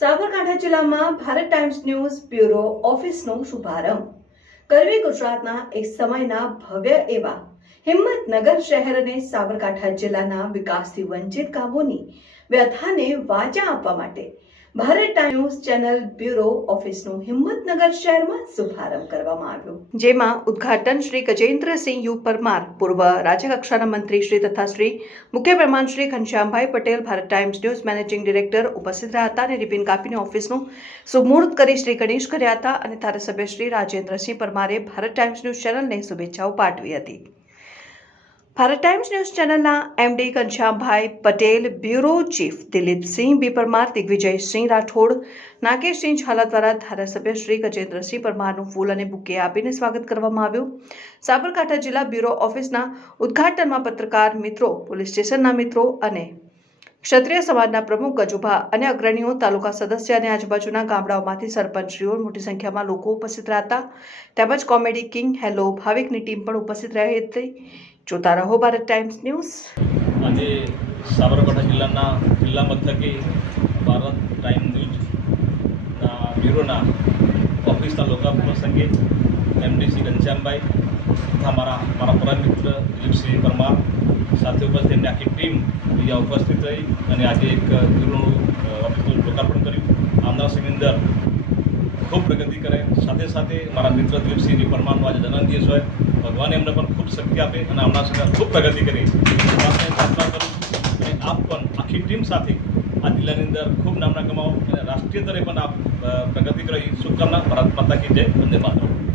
સાબરકાંઠા જિલ્લામાં Bharat times news bureau ઓફિસનો શુભારંભ કરવી ગુજરાતના એક સમયના ભવ્ય એવા હિંમતનગર શહેર અને સાબરકાંઠા જિલ્લાના વિકાસથી વંચિત ગામોની વ્યથાને વાચા આપવા માટે Bharat times news channel bureau ઓફિસનો હિંમતનગર શહેરમાં શુભારંભ કરવામાં આવ્યો, જેમાં ઉદ્ઘાટન શ્રી ગજેન્દ્રસિંહ યુ પરમાર, પૂર્વ રાજ્યકક્ષાના મંત્રી શ્રી તથા શ્રી મુખ્ય મહેમાન Shri Ghanshyambhai Patel, Bharat times news managing director ઉપસ્થિત રહ્યા હતા અને રિબિન કાપીને ઓફિસનું શુભમુહૂર્ત કરી શ્રી ગણેશ કર્યા હતા અને ધારાસભ્ય શ્રી રાજેન્દ્રસિંહ પરમારે ભારત ટાઈમ્સ ન્યૂઝ ચેનલને શુભેચ્છાઓ પાઠવી હતી. ભારત ટાઈમ્સ ન્યૂઝ ચેનલના એમડી ઘનશ્યામભાઈ પટેલ, બ્યુરો ચીફ દિલીપસિંહ બી પરમાર, દિગ્વિજયસિંહ રાઠોડ, નાગેશસિંહ ઝાલા દ્વારા ધારાસભ્ય શ્રી ગજેન્દ્રસિંહ પરમારનું ફૂલ અને બુકે આપીને સ્વાગત કરવામાં આવ્યું. સાબરકાંઠા જિલ્લા બ્યુરો ઓફિસના ઉદ્ઘાટનમાં પત્રકાર મિત્રો, પોલીસ સ્ટેશનના મિત્રો અને ક્ષત્રિય સમાજના પ્રમુખ ગજુભા અને અગ્રણીઓ, તાલુકા સદસ્ય અને આજુબાજુના ગામડાઓમાંથી સરપંચશ્રીઓ મોટી સંખ્યામાં લોકો ઉપસ્થિત રહ્યા હતા. તેમજ કોમેડી કિંગ હેલો ભાવિકની ટીમ પણ ઉપસ્થિત રહી હતી. જોતા રહો ભારત ટાઈમ્સ ન્યૂઝ. આજે સાબરકાંઠા જિલ્લા મથકે ભારત ટાઈમ ન્યૂઝના બ્યુરોના ઓફિસના લોકાર્પણ પ્રસંગે એમડી શ્રી ઘનશ્યામભાઈ તથા મારા પરમ મિત્ર દિલીપસિંહ પરમાર સાથે ઉપસ્થિત એમની આખી ટીમ અહીંયા ઉપસ્થિત રહી અને આજે એક બ્યુરોનું ઓફિસનું લોકાર્પણ કર્યું. આવનાર સમયની અંદર ખૂબ પ્રગતિ કરે. સાથે સાથે મારા મિત્ર દિલીપસિંહ પરમારનો આજે જન્મદિવસ હોય, ભગવાન એમને પણ ખૂબ શક્તિ આપે અને આવનાર સમયમાં ખૂબ પ્રગતિ કરે પ્રાર્થના કરું. અને આપ પણ આખી ટીમ સાથે આ જિલ્લાની અંદર ખૂબ નામના કમાવો અને રાષ્ટ્રીય સ્તરે પણ આપ પ્રગતિ કરો એ શુભકામના. ભારત માતા કી જય. વંદે માતરમ.